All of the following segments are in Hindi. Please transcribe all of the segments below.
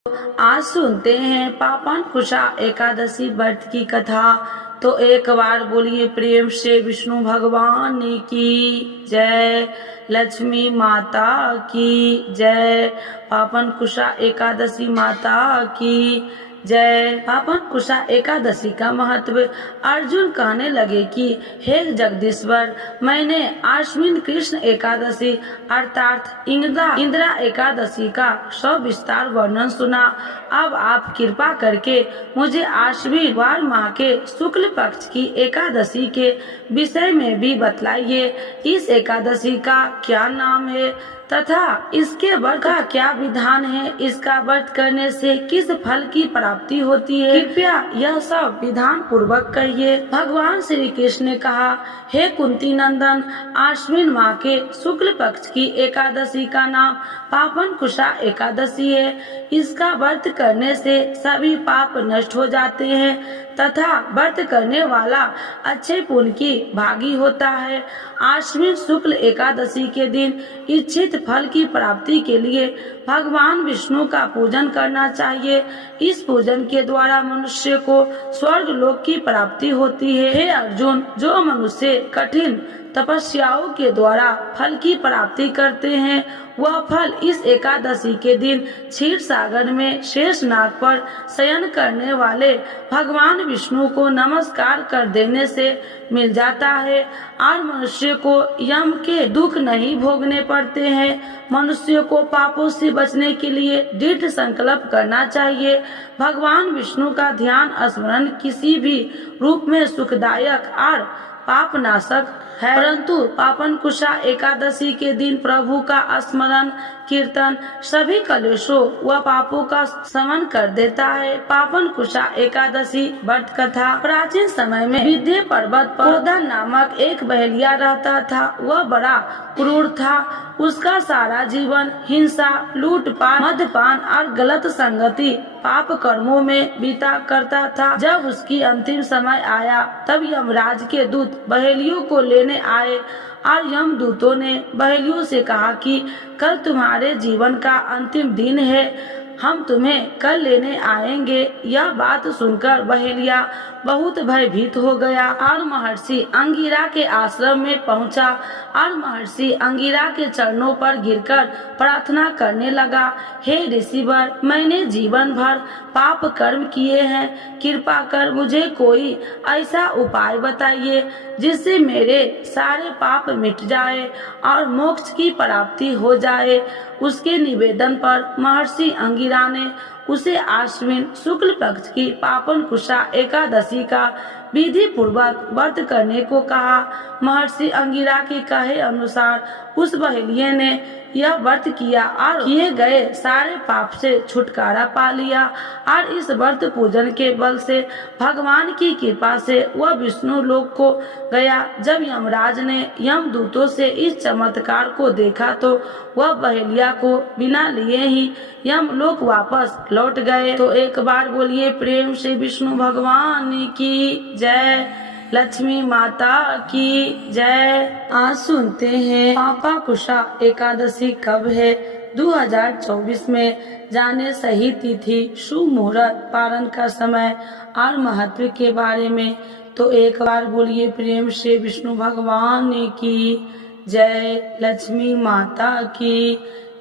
आज सुनते हैं पापन कुशा एकादशी व्रत की कथा। तो एक बार बोलिए प्रेम से विष्णु भगवान की जय, लक्ष्मी माता की जय, पापन कुशा एकादशी माता की जय। पापन कुशा एकादशी का महत्व। अर्जुन कहने लगे कि हे जगदीश्वर, मैंने आश्विन कृष्ण एकादशी अर्थात इंदिरा एकादशी का सविस्तार वर्णन सुना। अब आप कृपा करके मुझे आश्विन वार माह के शुक्ल पक्ष की एकादशी के विषय में भी बतलाइए। इस एकादशी का क्या नाम है तथा इसके व्रत का क्या विधान है, इसका व्रत करने से किस फल की प्राप्ति होती है, कृपया यह सब विधान पूर्वक कहिए। भगवान श्री कृष्ण ने कहा, हे कुंती नंदन, आश्विन माह के शुक्ल पक्ष की एकादशी का नाम पापन कुशा एकादशी है। इसका व्रत करने से सभी पाप नष्ट हो जाते हैं तथा व्रत करने वाला अच्छे पुण्य की भागी होता है। आश्विन शुक्ल एकादशी के दिन इच्छित फल की प्राप्ति के लिए भगवान विष्णु का पूजन करना चाहिए। इस पूजन के द्वारा मनुष्य को स्वर्ग लोक की प्राप्ति होती है। हे अर्जुन, जो मनुष्य कठिन तपस्याओं के द्वारा फल की प्राप्ति करते हैं, वह फल इस एकादशी के दिन क्षीर सागर में शेष नाग पर शयन करने वाले भगवान विष्णु को नमस्कार कर देने से मिल जाता है और मनुष्य को यम के दुख नहीं भोगने पड़ते हैं। मनुष्य को पापों से बचने के लिए दृढ़ संकल्प करना चाहिए। भगवान विष्णु का ध्यान स्मरण किसी भी रूप में सुखदायक और पाप नाशक है, परंतु पापन कुशा एकादशी के दिन प्रभु का स्मरण कीर्तन सभी कलेशों व पापों का शमन कर देता है। पापन कुशा एकादशी व्रत कथा। प्राचीन समय में विंध्य पर्वत पर गोवर्धन नामक एक बहेलिया रहता था। वह बड़ा क्रूर था। उसका सारा जीवन हिंसा, लूटपाट, मद्यपान और गलत संगति पाप कर्मों में बीता करता था। जब उसकी अंतिम समय आया तब यमराज के दूत बहेलियों को लेने आए और यमदूतों ने बहेलियों से कहा कि कल तुम्हारे जीवन का अंतिम दिन है, हम तुम्हें कल लेने आएंगे। यह बात सुनकर बहेलिया बहुत भयभीत हो गया और महर्षि अंगिरा के आश्रम में पहुंचा और महर्षि अंगिरा के चरणों पर गिरकर प्रार्थना करने लगा, हे ऋषिवर, मैंने जीवन भर पाप कर्म किए हैं, कृपा कर मुझे कोई ऐसा उपाय बताइए जिससे मेरे सारे पाप मिट जाए और मोक्ष की प्राप्ति हो जाए। उसके निवेदन पर महर्षि अंगिरा ने उसे आश्विन शुक्ल पक्ष की पापन कुशा एकादशी का विधि पूर्वक व्रत करने को कहा। महर्षि अंगिरा के कहे अनुसार उस बहेलिये ने यह व्रत किया और किए गए सारे पाप से छुटकारा पा लिया और इस व्रत पूजन के बल से भगवान की कृपा से वह विष्णु लोक को गया। जब यमराज ने यमदूतों से इस चमत्कार को देखा तो वह बहेलिया को बिना लिए ही यमलोक वापस लौट गए। तो एक बार बोलिए प्रेम से विष्णु भगवान की जय, लक्ष्मी माता की जय। आज सुनते हैं पापा कुशा एकादशी कब है। 2024 में जाने सही तिथि, शुभ मुहूर्त, पारण का समय और महत्व के बारे में। तो एक बार बोलिए प्रेम से विष्णु भगवान की जय, लक्ष्मी माता की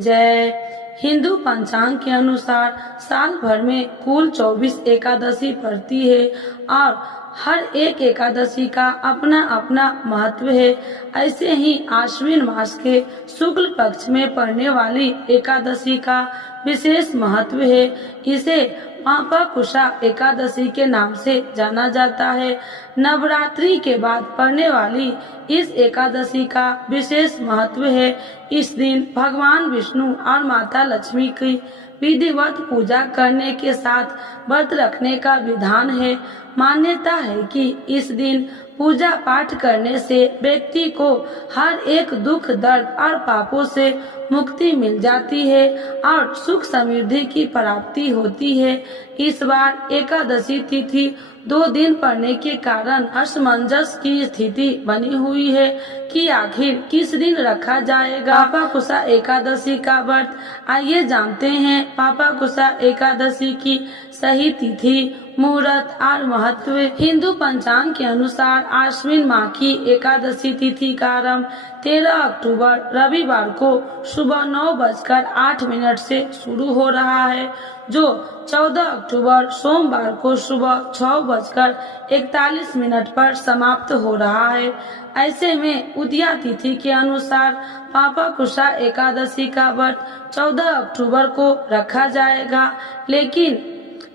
जय। हिंदू पंचांग के अनुसार साल भर में कुल 24 एकादशी पड़ती है और हर एक एकादशी का अपना अपना महत्व है। ऐसे ही आश्विन मास के शुक्ल पक्ष में पड़ने वाली एकादशी का विशेष महत्व है। इसे पापा कुशा एकादशी के नाम से जाना जाता है। नवरात्रि के बाद पड़ने वाली इस एकादशी का विशेष महत्व है। इस दिन भगवान विष्णु और माता लक्ष्मी की विधिवत पूजा करने के साथ व्रत रखने का विधान है। मान्यता है कि इस दिन पूजा पाठ करने से व्यक्ति को हर एक दुख, दर्द और पापों से मुक्ति मिल जाती है और सुख समृद्धि की प्राप्ति होती है। इस बार एकादशी तिथि 2 दिन पड़ने के कारण असमंजस की स्थिति बनी हुई है कि आखिर किस दिन रखा जाएगा पापा कुशा एकादशी का व्रत। आइए जानते हैं पापा कुशा एकादशी की सही तिथि, मुहूर्त और महत्व। हिंदू पंचांग के अनुसार आश्विन माह की एकादशी तिथि का आरंभ 13 अक्टूबर रविवार को सुबह 9:08 से शुरू हो रहा है, जो 14 अक्टूबर सोमवार को सुबह 6:41 पर समाप्त हो रहा है। ऐसे में उदया तिथि के अनुसार पापा कुशा एकादशी का व्रत 14 अक्टूबर को रखा जाएगा, लेकिन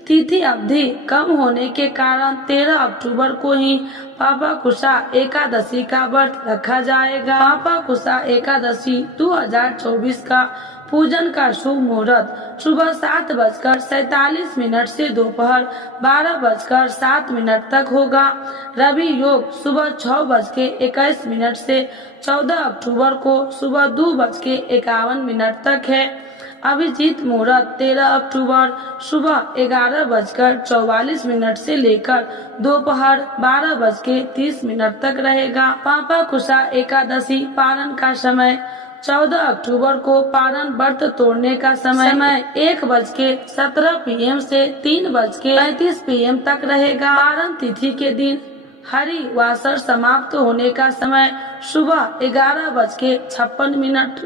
तिथि अवधि कम होने के कारण 13 अक्टूबर को ही पापा कुशा एकादशी का व्रत रखा जाएगा। पापा कुशा एकादशी 2024 का पूजन का शुभ मुहूर्त सुबह 7:47 से दोपहर 12:07 तक होगा। रवि योग सुबह 6:21 से 14 अक्टूबर को सुबह 2:51 तक है। अभिजीत मुहूर्त 13 अक्टूबर सुबह 11:44 से लेकर दोपहर 12:30 तक रहेगा। पापा कुशा एकादशी पारण का समय 14 अक्टूबर को पारण व्रत तोड़ने का समय 1:17 PM से 3:35 PM तक रहेगा। पारण तिथि के दिन हरिवासर समाप्त होने का समय सुबह 11:56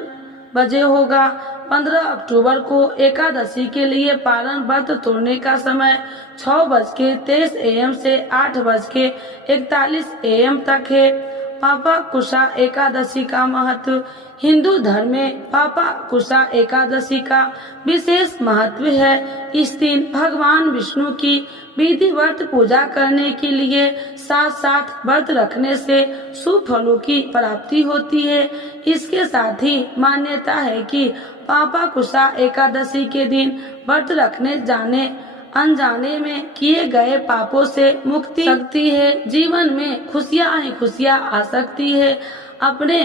बजे होगा। 15 अक्टूबर को एकादशी के लिए पारण व्रत तोड़ने का समय 6:23 AM से 8:41 AM तक है। पापा कुशा एकादशी का महत्व। हिंदू धर्म में पापा कुशा एकादशी का विशेष महत्व है। इस दिन भगवान विष्णु की विधिवत पूजा करने के लिए साथ साथ व्रत रखने से शुभ फलों की प्राप्ति होती है। इसके साथ ही मान्यता है कि पापा कुशा एकादशी के दिन व्रत रखने जाने अनजाने में किए गए पापों से मुक्ति सकती है। जीवन में खुशियाँ ही खुशियाँ आ सकती है। अपने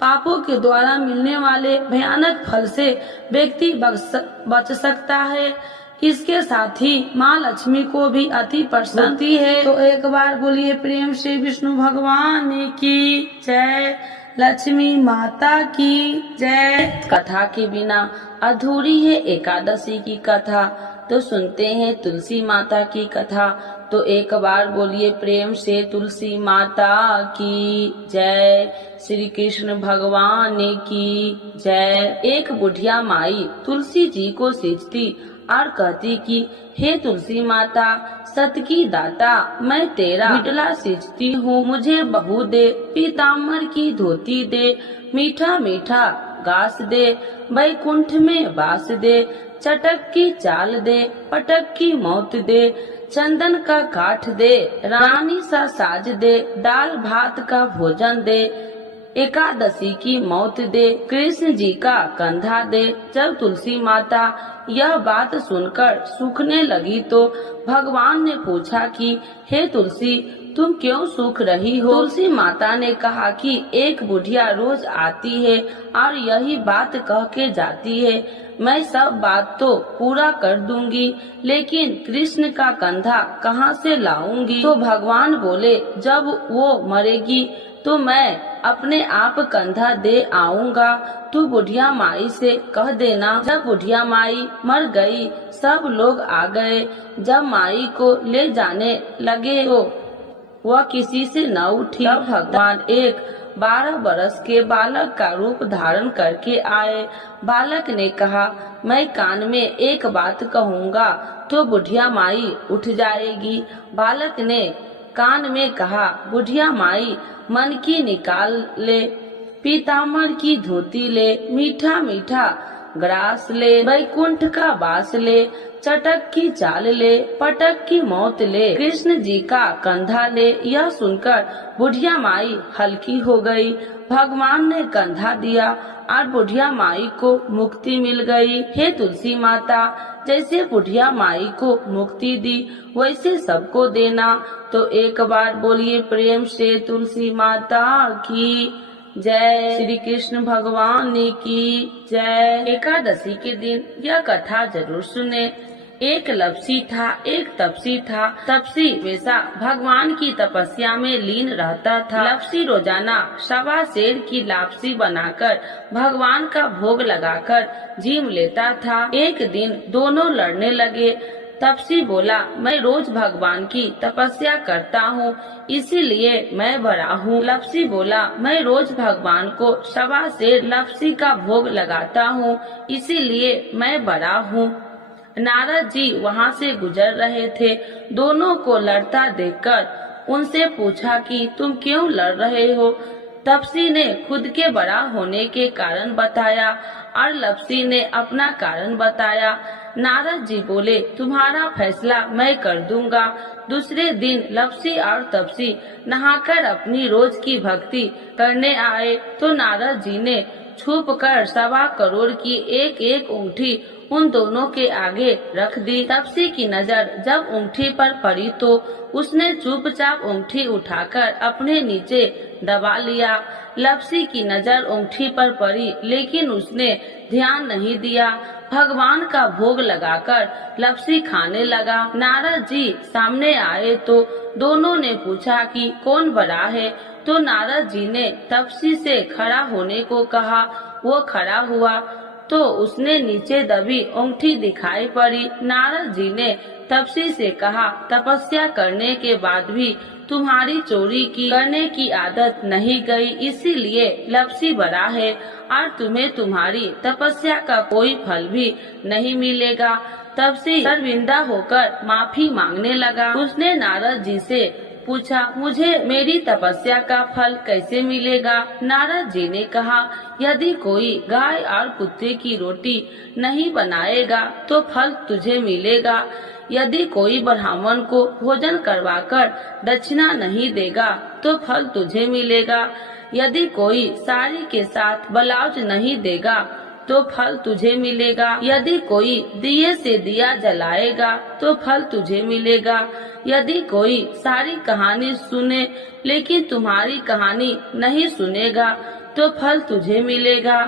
पापों के द्वारा मिलने वाले भयानक फल से व्यक्ति बच सकता है। इसके साथ ही माँ लक्ष्मी को भी अति प्रसन्न होती है। तो एक बार बोलिए प्रेम से विष्णु भगवान की जय, लक्ष्मी माता की जय। कथा के बिना अधूरी है एकादशी की कथा, तो सुनते हैं तुलसी माता की कथा। तो एक बार बोलिए प्रेम से तुलसी माता की जय, श्री कृष्ण भगवान की जय। एक बुढ़िया माई तुलसी जी को सींचती और कहती कि हे तुलसी माता, सत की दाता, मैं तेरा बिटला सींचती हूँ, मुझे बहू दे, पीताम्बर की धोती दे, मीठा मीठा घास दे, बैकुंठ में वास दे, चटक की चाल दे, पटक की मौत दे, चंदन का काठ दे, रानी सा साज दे, दाल भात का भोजन दे, एकादशी की मौत दे, कृष्ण जी का कंधा दे। जब तुलसी माता यह बात सुनकर सूखने लगी तो भगवान ने पूछा कि हे तुलसी, तुम क्यों सूख रही हो? तुलसी माता ने कहा कि एक बुढ़िया रोज आती है और यही बात कह के जाती है, मैं सब बात तो पूरा कर दूंगी, लेकिन कृष्ण का कंधा कहाँ से लाऊंगी? तो भगवान बोले, जब वो मरेगी तो मैं अपने आप कंधा दे आऊंगा, तू बुढ़िया माई से कह देना। जब बुढ़िया माई मर गई, सब लोग आ गए। जब माई को ले जाने लगे तो वह किसी से न उठी। तब भगवान एक 12 बरस के बालक का रूप धारण करके आए। बालक ने कहा, मैं कान में एक बात कहूँगा तो बुढ़िया माई उठ जाएगी। बालक ने कान में कहा, बुढ़िया माई मन की निकाल ले, पीताम्बर की धोती ले, मीठा मीठा ग्रास ले, बैकुंठ का वास ले, चटक की चाल ले, पटक की मौत ले, कृष्ण जी का कंधा ले। यह सुनकर बुढ़िया माई हल्की हो गई। भगवान ने कंधा दिया और बुढ़िया माई को मुक्ति मिल गई। हे तुलसी माता, जैसे बुढ़िया माई को मुक्ति दी वैसे सबको देना। तो एक बार बोलिए प्रेम से तुलसी माता की जय, श्री कृष्ण भगवान की जय। एकादशी के दिन यह कथा जरूर सुने। एक लपसी था, एक तपसी था। तपसी वैसा भगवान की तपस्या में लीन रहता था। लपसी रोजाना 1.25 सेर की लापसी बनाकर भगवान का भोग लगाकर जीम लेता था। एक दिन दोनों लड़ने लगे। तपसी बोला, मैं रोज भगवान की तपस्या करता हूँ, इसीलिए मैं बड़ा हूँ। लपसी बोला, मैं रोज भगवान को 1.25 सेर लपसी का भोग लगाता हूँ, इसीलिए मैं बड़ा हूँ। नारद जी वहाँ से गुजर रहे थे। दोनों को लड़ता देखकर उनसे पूछा कि तुम क्यों लड़ रहे हो। तपसी ने खुद के बड़ा होने के कारण बताया और लपसी ने अपना कारण बताया। नारद जी बोले, तुम्हारा फैसला मैं कर दूंगा। दूसरे दिन लपसी और तपसी नहाकर अपनी रोज की भक्ति करने आए तो नारद जी ने छुपकर 1.25 करोड़ की एक एक अंगूठी उन दोनों के आगे रख दी। तपसी की नजर जब अंगूठी पर पड़ी तो उसने चुपचाप अंगूठी उठाकर अपने नीचे दबा लिया। लपसी की नजर अंगूठी पर पड़ी लेकिन उसने ध्यान नहीं दिया। भगवान का भोग लगाकर लपसी खाने लगा। नारद जी सामने आए तो दोनों ने पूछा कि कौन बड़ा है, तो नारद जी ने तपसी से खड़ा होने को कहा। वो खड़ा हुआ तो उसने नीचे दबी अंगूठी दिखाई पड़ी। नारद जी ने तपसी से कहा, तपस्या करने के बाद भी तुम्हारी चोरी करने की आदत नहीं गई, इसीलिए लपसी बड़ा है और तुम्हें तुम्हारी तपस्या का कोई फल भी नहीं मिलेगा। तपसी शर्मिंदा होकर माफी मांगने लगा। उसने नारद जी से पूछा, मुझे मेरी तपस्या का फल कैसे मिलेगा। नारद जी ने कहा, यदि कोई गाय और कुत्ते की रोटी नहीं बनाएगा तो फल तुझे मिलेगा। यदि कोई ब्राह्मण को भोजन करवाकर दक्षिणा नहीं देगा तो फल तुझे मिलेगा। यदि कोई साड़ी के साथ ब्लाउज नहीं देगा तो फल तुझे मिलेगा। यदि कोई दिए से दिया जलाएगा तो फल तुझे मिलेगा। यदि कोई सारी कहानी सुने लेकिन तुम्हारी कहानी नहीं सुनेगा तो फल तुझे मिलेगा।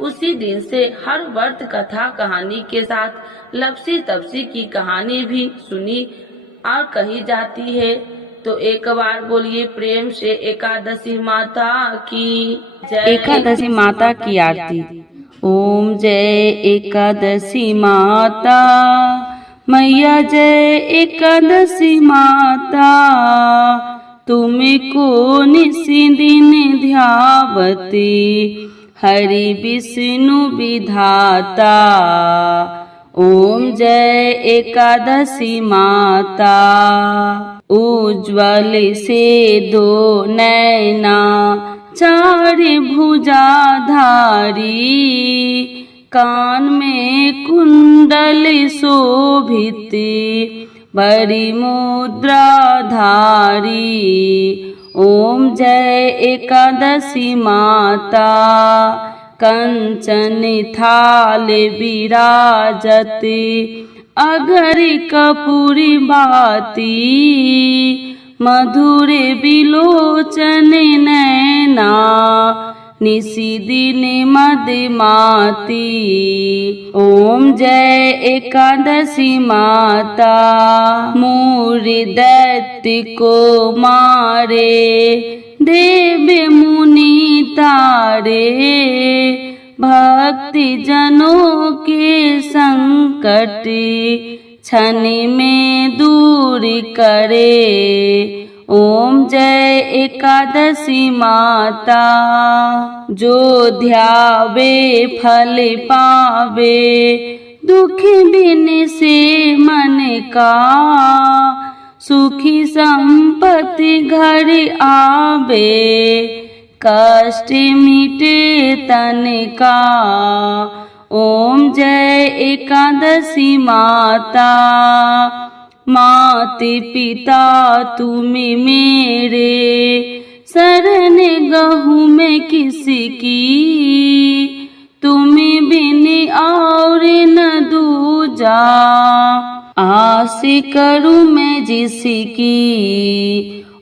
उसी दिन से हर व्रत कथा कहानी के साथ लपसी तपसी की कहानी भी सुनी और कही जाती है। तो एक बार बोलिए प्रेम से एकादशी माता की जय। एकादशी माता की आरती। ओम जय एकादशी माता मैया, जय एकादशी माता। तुमको निसी दिन ध्यावती हरि विष्णु विधाता। ओम जय एकादशी माता। उज्ज्वल से दो नैना 4 भुजाधारी, कान में कुंडल शोभित बड़ी मुद्राधारी। ओम जय एकादशी माता। कंचन थाल विराजत अगर कपूरी बाती, मधुर बिलोचन नैना निसी दिन मदमाती। ओम जय एकादशी माता। मूर दैत्य को मारे देव मुनि तारे, भक्ति जनों के संकट क्षण में दूर करे। ओम जय एकादशी माता। जो ध्यावे फल पावे, दुख बिन से मन का, सुखी संपत्ति घर आवे, कष्ट मिटे तन का। ओम जय एकादशी माता। मात पिता तुम मेरे, शरण गहूँ मैं किसकी, तुम बिन और न दूजा, आस करूँ मैं जिसकी।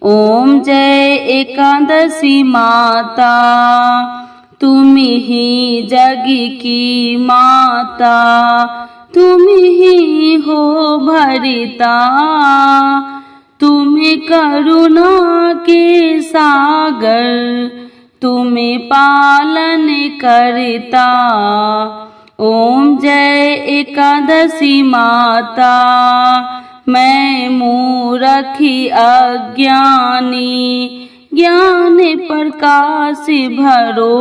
ओम जय एकादशी माता। तुम ही जग की माता, तुम ही हो भरता, तुम्हें करुणा के सागर, तुम्हें पालन करता। ओम जय एकादशी माता, मैं मूरखी अज्ञानी, ज्ञान प्रकाश भरो,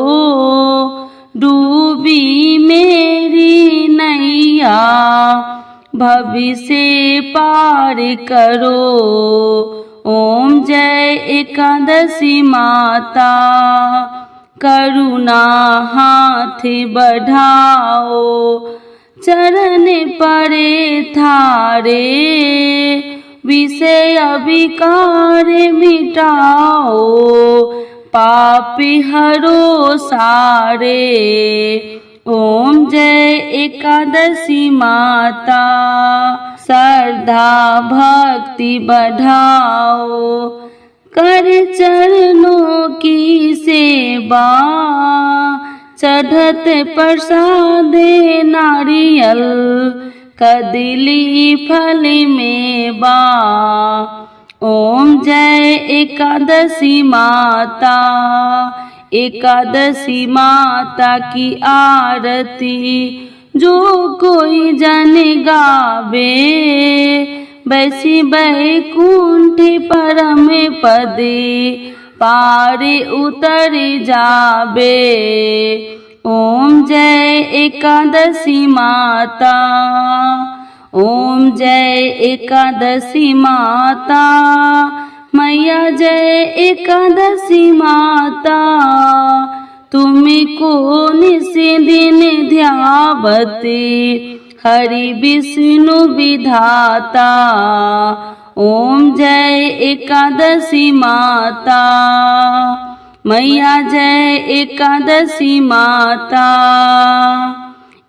डूबी मेरी नैया, भविष्य पार करो। ओम जय एकादशी माता, करुणा हाथ बढ़ाओ, चरण परे थारे, विषय विकार मिटाओ, पाप हरो सारे। ओम जय एकादशी माता, श्रद्धा भक्ति बढ़ाओ, कर चरणों की सेवा, चढ़त प्रसाद नारियल, कदली फल मेवा। ओम जय एकादशी माता, एकादशी माता की आरती जो कोई जन गावे, बैसी बैकुंठ परम पदे, पार उतर जाबे। ओम जय एकादशी माता, ओम जय एकादशी माता, मैया जय एकादशी माता, तुमको निस दिन ध्यावते, हरि विष्णु विधाता। ओम जय एकादशी माता, मैया जय एकादशी माता।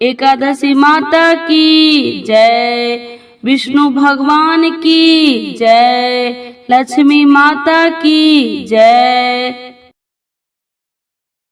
एकादशी माता की जय, विष्णु भगवान की जय, लक्ष्मी माता की जय।